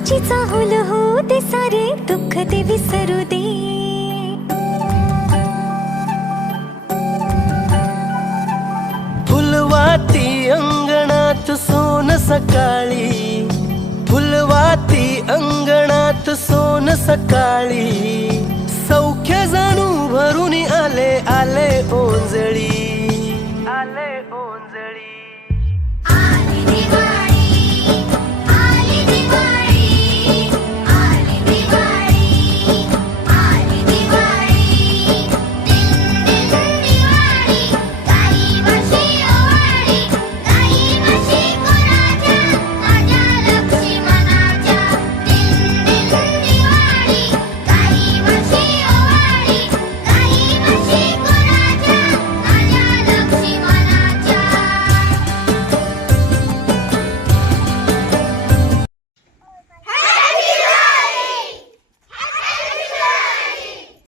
माझी चाहूल हो दे, सारे दुःख ते विसरू दे. फुलवाती अंगणात सोन सकाळी, फुलवाती अंगणात सोन सकाळी.